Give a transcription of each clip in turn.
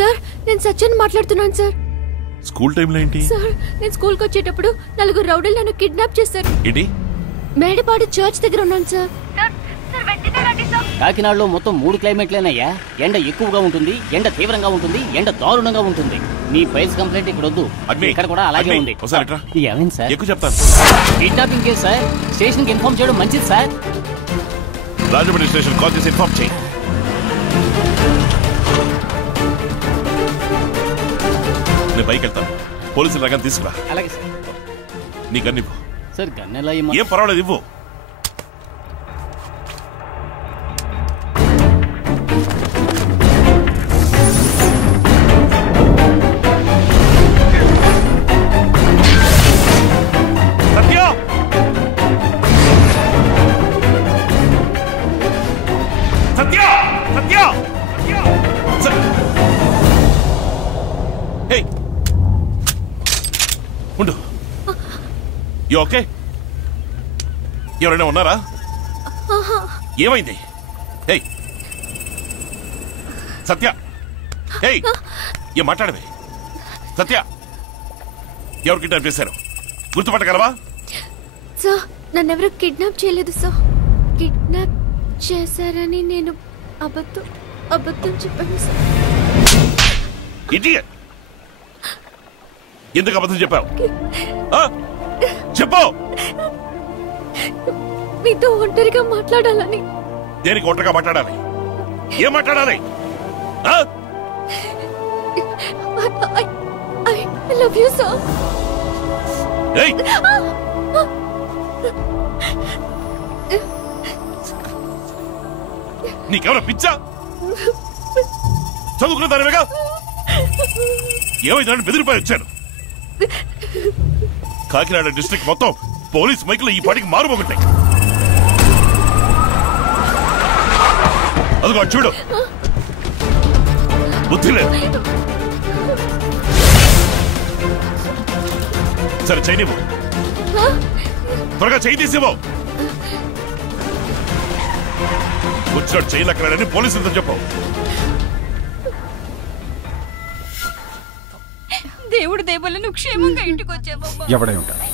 Sir నేను సత్యాన్ని మాట్లాడుతున్నాను సార్. స్కూల్ టైంలో ఏంటి సార్? నేను స్కూల్కి వచ్చేటప్పుడు 4 రౌడీలు నన్ను కిడ్నాప్ చేశారు. ఏంటి? మేడపాడు చర్చ్ దగ్గర ఉన్నాను సార్. కాకినాడలో మొత్తం 3 క్లైమేట్లేనయ్యా. ఎండ ఎక్కువగా ఉంటుంది, ఎండ తీవ్రంగా ఉంటుంది, ఎండ దారుణంగా ఉంటుంది. మీ ప్రైస్ కంప్లైంట్ ఇక్కడ వద్దు, ఇక్కడ కూడా అలాగే ఉంది. ఏమైంది సార్? ఎక్కువ చెప్తాను. Kidnapping case sir. స్టేషన్ కి ఇన్ఫార్మ్ చేయడం మంచిది సార్. రాజమండ్రి స్టేషన్ కాల్ చేసి ఇన్ఫార్మ్ చేయి. నేను పైకి వెళ్తాను. పోలీసులు రకం తీసుకురా. అలాగే సార్. నీ గన్ను ఇవ్వు. సార్ గన్ ఎలా? ఏం పర్వాలేదు, ఇవ్వు. ఉండు. ఓకే, ఎవరైనా ఉన్నారా? ఏమైంది? సత్య, ఏం మాట్లాడవే? సత్య, ఎవరు కిడ్నాప్ చేశారు? గుర్తుపట్టగలవా? సార్ నన్నెవరూ కిడ్నాప్ చేయలేదు సార్. కిడ్నాప్ చేశారని నేను అబద్ధం చెప్పాను సార్. ఇడియట్! ఎందుకు అబద్ధం చెప్పావు? చెప్పు. మీతో ఒంటరిగా మాట్లాడాలని. దేనికి ఒంటరిగా మాట్లాడాలి? ఏం మాట్లాడాలి? I love you, sir. నీకెవరో పిచ్చా? చదువుకున్న దానివేగా. ఏమైందని బెదిరిపోయి వచ్చాను. కాకినాడ డిస్ట్రిక్ట్ మొత్తం పోలీస్ మైకులు ఈ పాటికి మారుమోగుంటాయి. అదిగో చూడు, బుద్ధి లేదు. సరే చేయనివ్వు, త్వరగా చేయి తీసివ్వు. వచ్చినట్టు చేయలేకరాడని పోలీసులతో చెప్పు. దేవుడు దేవలను క్షేమంగా ఇంటికి వచ్చావు. ఎవడై ఉంటాడు?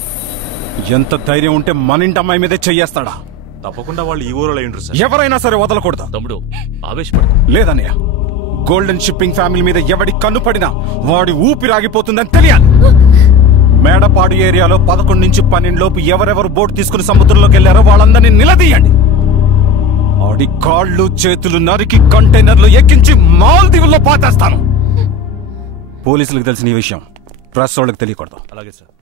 ఎంత ధైర్యం ఉంటే మన ఇంటి అమ్మాయి మీదే చెయ్యేస్తాడా? తప్పకుండా వాళ్ళు ఈ ఊరలో అయ్యుండ్రు సార్. ఎవరైనా సరే వదలకూడదు. తమ్ముడు ఆవేశపడు. లేదన్నయ్య, గోల్డెన్ షిప్పింగ్ ఫ్యామిలీ మీద ఎవడి కన్ను పడినా వాడి ఊపిరాగిపోతుందని తెలియాలి. మేడపాడు ఏరియాలో 11 నుంచి 12 లోపు ఎవరెవరు బోట్ తీసుకుని సముద్రంలోకి వెళ్లారో వాళ్ళందరినీ నిలదీయండి. ఆడి కాళ్ళు చేతులు నరికి కంటైనర్లు ఎక్కించి మాల్దీవుల్లో పాతేస్తాను. పోలీసులకు తెలిసిన ఈ విషయం ప్రెస్ వాళ్ళకి తెలియకూడదు. అలాగే సార్.